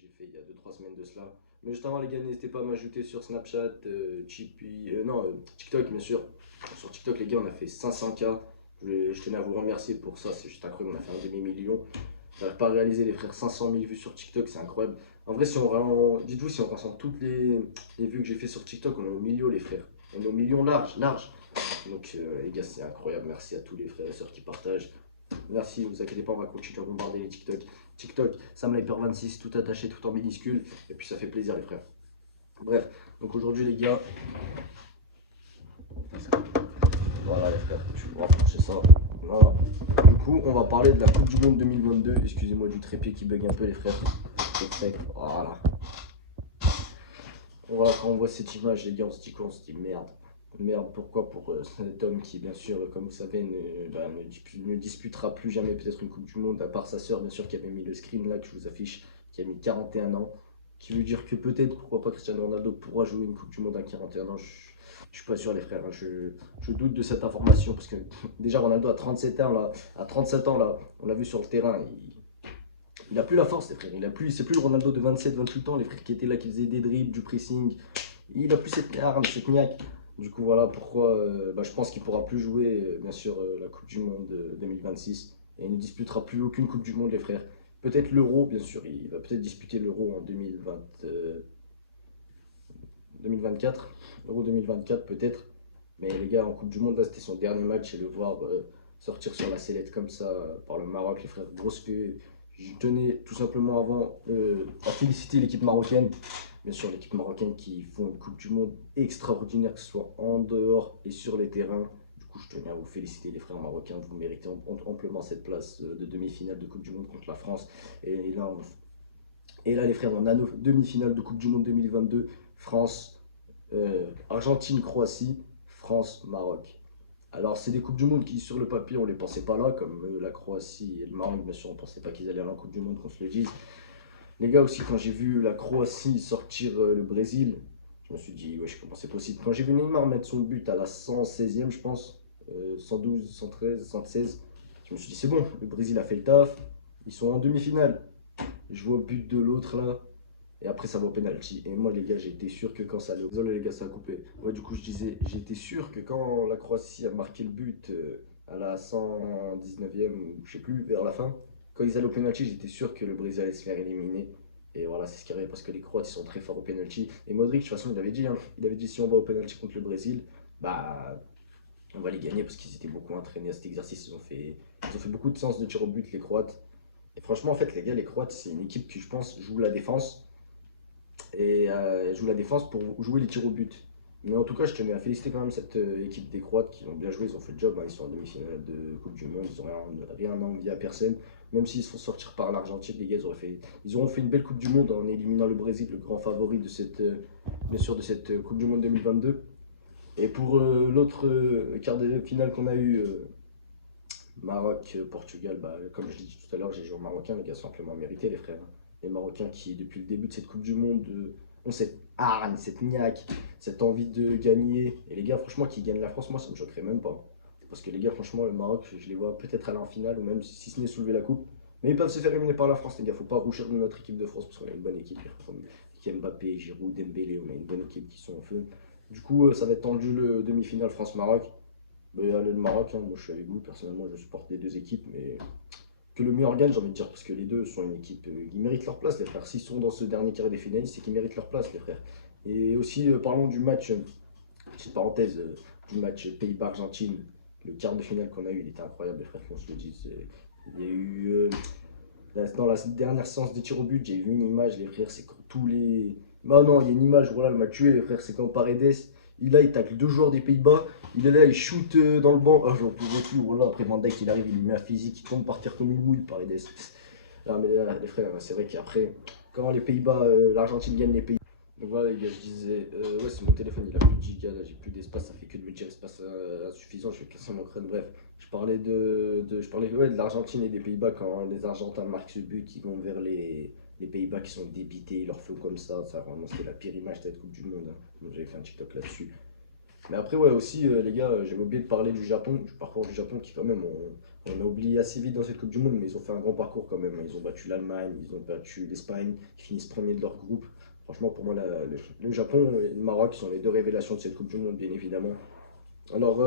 j'ai fait il y a 2 3 semaines de cela. Mais juste avant les gars, n'hésitez pas à m'ajouter sur Snapchat, Tipeee, non, TikTok bien sûr. Sur TikTok les gars, on a fait 500K. Je tenais à vous remercier pour ça, c'est juste incroyable, on a fait un demi-million. J'arrive pas à réaliser les frères 500 000 vues sur TikTok, c'est incroyable. En vrai, dites-vous, si on rassemble toutes les vues que j'ai fait sur TikTok, on est au milieu les frères. On est au million large, large. Donc les gars, c'est incroyable. Merci à tous les frères et sœurs qui partagent. Merci, ne vous inquiétez pas, on va continuer à bombarder les TikTok. TikTok, SamLhyper26, tout attaché, tout en minuscule. Et puis ça fait plaisir les frères. Bref, donc aujourd'hui les gars, voilà les frères, je vais rapprocher ça. Voilà. Du coup, on va parler de la Coupe du Monde 2022. Excusez-moi du trépied qui bug un peu les frères. Voilà. Voilà, quand on voit cette image, les gars, on se dit quoi? On se dit merde. Merde, pourquoi? Pour cet homme qui, bien sûr, comme vous savez, ne disputera plus jamais peut-être une Coupe du Monde, à part sa sœur, bien sûr, qui avait mis le screen là que je vous affiche, qui a mis 41 ans. Qui veut dire que peut-être, pourquoi pas, Cristiano Ronaldo pourra jouer une Coupe du Monde à 41 ans. Je suis pas sûr, les frères. Hein. Je doute de cette information parce que déjà, Ronaldo a 37 ans là. À 37 ans là, on l'a vu sur le terrain. Il a plus la force, les frères. C'est plus le Ronaldo de 27 28 ans, les frères qui étaient là, qui faisaient des dribbles, du pressing. Il a plus cette arme, cette niaque. Du coup, voilà pourquoi je pense qu'il pourra plus jouer, bien sûr, la Coupe du Monde 2026. Et il ne disputera plus aucune Coupe du Monde, les frères. Peut-être l'Euro, bien sûr. Il va peut-être disputer l'Euro en 2024. Euro 2024, peut-être. Mais les gars, en Coupe du Monde, là, c'était son dernier match. Et le voir sortir sur la sellette comme ça par le Maroc, les frères, grosse fée. Je tenais tout simplement avant à féliciter l'équipe marocaine. Bien sûr, l'équipe marocaine qui font une Coupe du Monde extraordinaire, que ce soit en dehors et sur les terrains. Du coup, je tenais à vous féliciter, les frères marocains. Vous méritez amplement cette place de demi-finale de Coupe du Monde contre la France. Et là les frères, on a nos demi-finales de Coupe du Monde 2022. France, Argentine, Croatie, France, Maroc. Alors, c'est des Coupes du Monde qui, sur le papier, on ne les pensait pas là, comme la Croatie et le Maroc, bien sûr, on ne pensait pas qu'ils allaient aller en Coupe du Monde, qu'on se le dise. Les gars, aussi, quand j'ai vu la Croatie sortir le Brésil, je me suis dit, wesh, comment c'est possible? Quand j'ai vu Neymar mettre son but à la 116e, je pense, 112, 113, 116, je me suis dit, c'est bon, le Brésil a fait le taf, ils sont en demi-finale. Je vois le but de l'autre là, et après, ça va au penalty. Et moi, les gars, j'étais sûr que quand ça allait. Désolé, les gars, ça a coupé. Ouais, du coup, je disais, j'étais sûr que quand la Croatie a marqué le but à la 119e, ou je sais plus, vers la fin, quand ils allaient au penalty, j'étais sûr que le Brésil allait se faire éliminer. Et voilà, c'est ce qui arrive parce que les Croates, ils sont très forts au penalty. Et Modric, de toute façon, il avait dit si on va au penalty contre le Brésil, bah, on va les gagner parce qu'ils étaient beaucoup entraînés à cet exercice. Ils ont fait beaucoup de séances de tir au but, les Croates. Et franchement, en fait, les gars, les Croates, c'est une équipe qui, je pense, joue la défense et joue la défense pour jouer les tirs au but. Mais en tout cas, je tenais à féliciter quand même cette équipe des Croates qui ont bien joué, ils ont fait le job, hein, ils sont en demi-finale de Coupe du Monde, ils n'ont rien à envier à personne. Même s'ils se font sortir par l'Argentine, les gars, ils auront fait une belle Coupe du Monde en éliminant le Brésil, le grand favori de bien sûr, de cette Coupe du Monde 2022. Et pour l'autre quart de finale qu'on a eu, Maroc-Portugal, bah, comme je l'ai dit tout à l'heure, j'ai joué au Marocain, les gars, sont amplement mérités, les frères. Les Marocains qui, depuis le début de cette Coupe du Monde, ont cette hargne, cette niaque, cette envie de gagner. Et les gars, franchement, qui gagnent la France, moi, ça me choquerait même pas. Parce que les gars, franchement, le Maroc, je les vois peut-être aller en finale, ou même si ce n'est soulever la coupe. Mais ils peuvent se faire éliminer par la France, les gars. Faut pas rougir de notre équipe de France, parce qu'on a une bonne équipe. Comme Mbappé, Giroud, Dembélé, on a une bonne équipe qui sont en feu. Du coup, ça va être tendu le demi-finale France-Maroc. Mais allez, le Maroc, hein, moi je suis avec vous, personnellement je supporte les deux équipes, mais que le meilleur gagne, j'ai envie de dire, parce que les deux sont une équipe qui méritent leur place, les frères. S'ils sont dans ce dernier carré des finalistes, c'est qu'ils méritent leur place, les frères. Et aussi, parlons du match, petite parenthèse, du match Pays-Bas-Argentine, le quart de finale qu'on a eu, il était incroyable, les frères, qu'on se le dise. Il y a eu, dans la dernière séance des tirs au but, j'ai vu une image, les frères, c'est quand tous les. Bah non, il y a une image, voilà, elle m'a tué, les frères, c'est quand Paredes, il tacle deux joueurs des Pays-Bas, il est là, il shoot dans le banc. Ah, j'en pouvais plus, voilà, après Van Dijk, il arrive, il lui met un physique, il tombe par terre comme une mouille, Paredes. Non, mais là, les frères, c'est vrai qu'après, quand les Pays-Bas, l'Argentine gagne les Pays-Bas. Donc voilà, les gars, je disais, ouais, c'est mon téléphone, il a plus de giga, là, j'ai plus d'espace, ça fait que de me dire espace insuffisant, je vais casser mon crâne, bref. Je parlais ouais, de l'Argentine et des Pays-Bas quand les Argentins marquent ce but, ils vont vers les Pays-Bas qui sont débités, ils leur font comme ça vraiment c'était la pire image de cette Coupe du Monde. Hein. Donc, j'avais fait un TikTok là-dessus. Mais après, ouais, aussi, les gars, j'avais oublié de parler du Japon, du parcours du Japon qui, quand même, on a oublié assez vite dans cette Coupe du Monde, mais ils ont fait un grand parcours quand même. Ils ont battu l'Allemagne, ils ont battu l'Espagne, qui finissent premier de leur groupe. Franchement, pour moi, le Japon et le Maroc sont les deux révélations de cette Coupe du Monde, bien évidemment. Alors,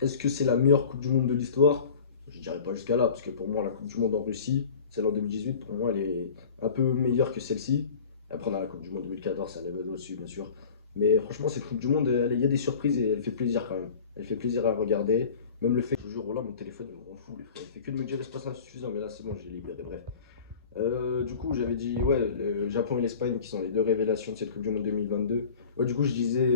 est-ce que c'est la meilleure Coupe du Monde de l'histoire? Je dirais pas jusqu'à là, parce que pour moi, la Coupe du Monde en Russie, celle en 2018, pour moi, elle est un peu meilleure que celle-ci. Après, on a la Coupe du Monde 2014, ça lève au-dessus, bien sûr. Mais franchement, cette Coupe du Monde, il y a des surprises et elle fait plaisir quand même. Elle fait plaisir à regarder. Même le fait que je joue là, mon téléphone, il me rend fou, les frères. Il fait que de me dire espace insuffisant, mais là, c'est bon, j'ai libéré, bref. Du coup, j'avais dit, ouais, le Japon et l'Espagne qui sont les deux révélations de cette Coupe du Monde 2022. Ouais, du coup, je disais,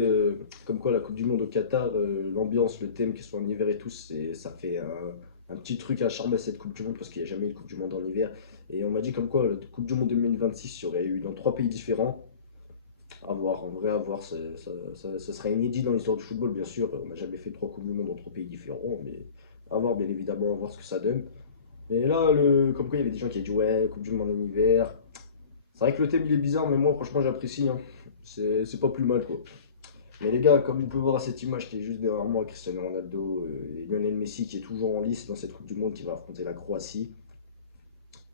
comme quoi la Coupe du Monde au Qatar, l'ambiance, le thème, qu'ils soient en hiver et tout, ça fait un petit truc à charmer à cette Coupe du Monde parce qu'il n'y a jamais eu de Coupe du Monde en hiver. Et on m'a dit comme quoi la Coupe du Monde 2026 il y aurait eu dans trois pays différents. À voir, en vrai, à voir, ça serait inédit dans l'histoire du football, bien sûr. On n'a jamais fait trois Coupes du Monde dans trois pays différents, mais à voir, bien évidemment, à voir ce que ça donne. Mais là, comme quoi, il y avait des gens qui avaient dit ouais, Coupe du Monde en hiver. C'est vrai que le thème il est bizarre, mais moi, franchement, j'apprécie, hein. C'est pas plus mal, quoi. Mais les gars, comme vous pouvez voir à cette image qui est juste derrière moi, Cristiano Ronaldo et Lionel Messi qui est toujours en lice dans cette Coupe du Monde qui va affronter la Croatie.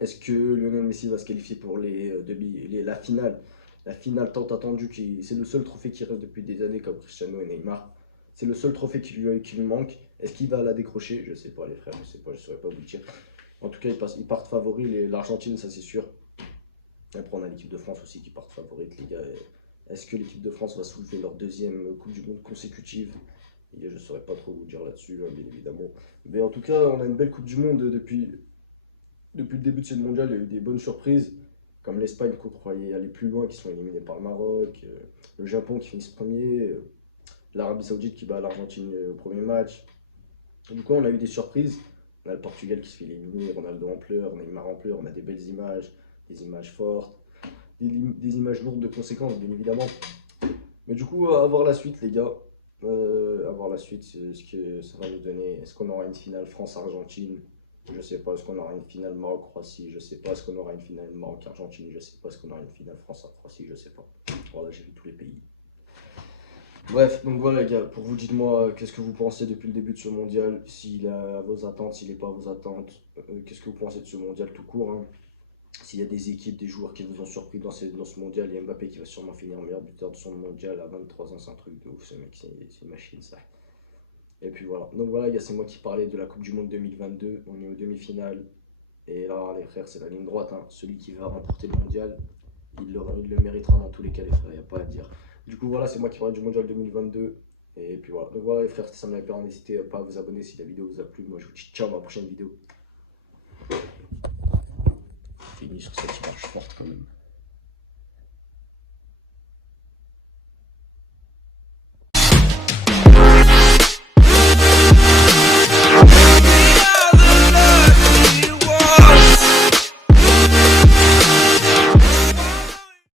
Est-ce que Lionel Messi va se qualifier pour la finale tant attendue, c'est le seul trophée qui reste depuis des années comme Cristiano et Neymar. C'est le seul trophée qui lui manque. Est-ce qu'il va la décrocher? Je sais pas les frères, je sais pas, je saurais pas vous le dire. En tout cas, ils partent favoris, l'Argentine, ça c'est sûr. Après, on a l'équipe de France aussi qui part favorite, les gars. Est-ce que l'équipe de France va soulever leur deuxième Coupe du Monde consécutive? Je ne saurais pas trop vous dire là-dessus, hein, bien évidemment. Mais en tout cas, on a une belle Coupe du Monde depuis le début de cette mondiale. Il y a eu des bonnes surprises, comme l'Espagne qu'on croyait aller plus loin, qui sont éliminés par le Maroc, le Japon qui finit premier, l'Arabie Saoudite qui bat l'Argentine au premier match. Du coup, on a eu des surprises. On a le Portugal qui se fait éliminer, Ronaldo en pleurs, Neymar en pleurs. On a des belles images, des images fortes, des images lourdes de conséquences, bien évidemment. Mais du coup, à voir la suite, les gars. À voir la suite, ce que ça va nous donner. Est-ce qu'on aura une finale France-Argentine? Je sais pas. Est-ce qu'on aura une finale Maroc-Croatie? Je sais pas. Est-ce qu'on aura une finale Maroc-Argentine? Je sais pas. Est-ce qu'on aura une finale France-Croatie? Je sais pas. Voilà, j'ai vu tous les pays. Bref, donc voilà les gars, pour vous, dites-moi qu'est-ce que vous pensez depuis le début de ce mondial, s'il est à vos attentes, s'il n'est pas à vos attentes, qu'est-ce que vous pensez de ce mondial tout court, hein. S'il y a des équipes, des joueurs qui vous ont surpris dans ce mondial, il y a Mbappé qui va sûrement finir meilleur buteur de son mondial à 23 ans, c'est un truc de ouf, ce mec, c'est une machine ça. Et puis voilà, donc voilà les gars, c'est moi qui parlais de la Coupe du Monde 2022, on est aux demi-finales, et là les frères, c'est la ligne droite, hein. Celui qui va remporter le mondial, il le méritera dans tous les cas les frères, il n'y a pas à dire. Du coup voilà, c'est moi qui parlais du mondial 2022. Et puis voilà, donc voilà les frères, c'était Sam Sniper, n'hésitez pas à vous abonner si la vidéo vous a plu. Moi je vous dis ciao à la prochaine vidéo. Fini sur cette image forte quand même.